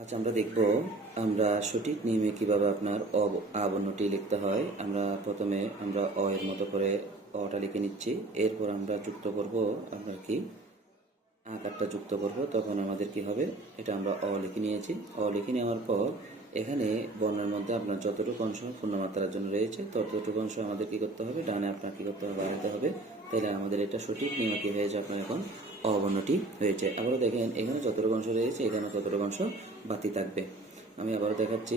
আজ আমরা দেখব আমরা সঠিক নিয়মে কিভাবে আপনার আবর্ণটি লিখতে হয়। প্রথমে আমরা অ এর মতো করে অটা লিখে নিচ্ছি। এরপর আমরা যুক্ত করব আপনার কি আকারটা যুক্ত করব। তখন আমাদের কি হবে, এটা আমরা অ লিখে নিয়েছি। অ লিখে নেওয়ার পর এখানে বর্ণের মধ্যে আপনার যতটুকু অংশ পূর্ণমাত্রার জন্য রয়েছে ততটুকু অংশ আমাদের কি করতে হবে, ডানে আপনার কি করতে হবে, বাড়াতে হবে। তাহলে আমাদের এটা সঠিক নিয়মে কি হয়েছে, আপনার এখন অবর্ণটি হয়েছে। আবারও দেখেন এখানে যতটুকু অংশ রয়েছে এখানে ততটুকু অংশ বাতি থাকবে। আমি আবারও দেখাচ্ছি,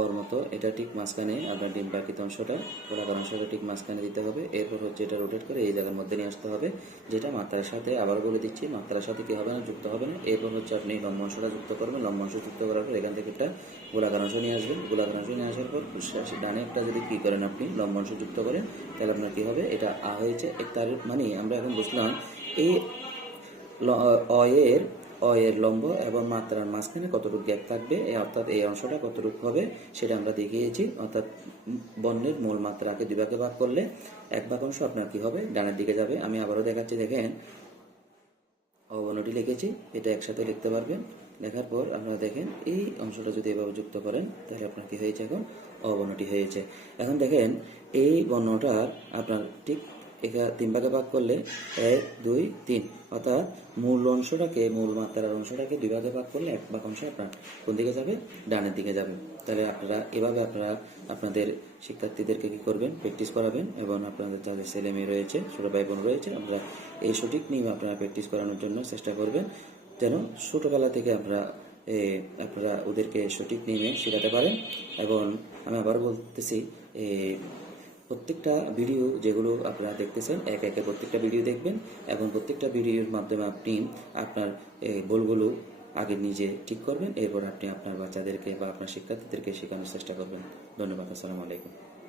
ওর মতো এটা ঠিক মাঝখানে আপনার ডিম পাখিত অংশটা, গোলাকার অংশটা ঠিক মাঝখানে দিতে হবে। এরপর হচ্ছে এটা রোটেট করে এই জায়গার মধ্যে নিয়ে আসতে হবে, যেটা মাত্রার সাথে আবার বলে দিচ্ছি মাত্রার সাথে কি হবে না, যুক্ত হবে না। এরপর হচ্ছে আপনি লম্ব অংশটা যুক্ত করবেন। লম্ব অংশ যুক্ত করার পর এখান থেকে একটা গোলাকার অংশ নিয়ে আসবেন। গোলাকার অংশ নিয়ে আসার পর ডানে একটা যদি কী করেন আপনি লম্ব অংশ যুক্ত করেন, তাহলে আপনার কী হবে, এটা আ হয়েছে। তার মানে আমরা এখন বুঝলাম এই অ এর লম্ব এবং মাত্রার মাঝখানে কতটুকু গ্যাপ থাকবে, অর্থাৎ এই অংশটা কতটুকু হবে সেটা আমরা দেখিয়েছি। অর্থাৎ বর্ণের মূল মাত্রাকে দুই ভাগে ভাগ করলে এক ভাগ অংশ আপনার কি হবে, ডানের দিকে যাবে। আমি আবারও দেখাচ্ছি, দেখেন অবর্ণটি লিখেছি, এটা একসাথে লিখতে পারবেন। লেখার পর আপনারা দেখেন এই অংশটা যদি এভাবে যুক্ত করেন তাহলে আপনার কি হয়েছে, এখন অবর্ণটি হয়েছে। এখন দেখেন এই বর্ণটার আপনার ঠিক এখানে তিন ভাগে ভাগ করলে 1 2 3, অর্থাৎ মূল অংশটাকে, মূল মাত্রার অংশটাকে দুই ভাগে ভাগ করলে এক ভাগ অংশ আপনার কোন দিকে যাবে, ডানের দিকে যাবে। তাহলে এভাবে আপনারা আপনাদের শিক্ষার্থীদেরকে কি করবেন, প্র্যাকটিস করাবেন, এবং আপনাদের যাদের ছেলে মেয়ে রয়েছে, ছোট ভাই বোন রয়েছে, আমরা এই সঠিক নিয়ম আপনারা প্র্যাকটিস করানোর জন্য চেষ্টা করবেন, যেন ছোটবেলা থেকে আপনারা ওদেরকে সঠিক নিয়মে শেখাতে পারেন। এবং আমি আবার বলতেছি, প্রত্যেকটা ভিডিও যেগুলো আপনারা দেখতেছেন একে একে প্রত্যেকটা ভিডিও দেখবেন, এবং প্রত্যেকটা ভিডিওর মাধ্যমে আপনি আপনার ভুলগুলো আগে নিজে ঠিক করবেন। এরপর আপনি আপনার বাচ্চাদেরকে বা আপনার শিক্ষার্থীদেরকে শেখানোর চেষ্টা করবেন। ধন্যবাদ। আসসালামু আলাইকুম।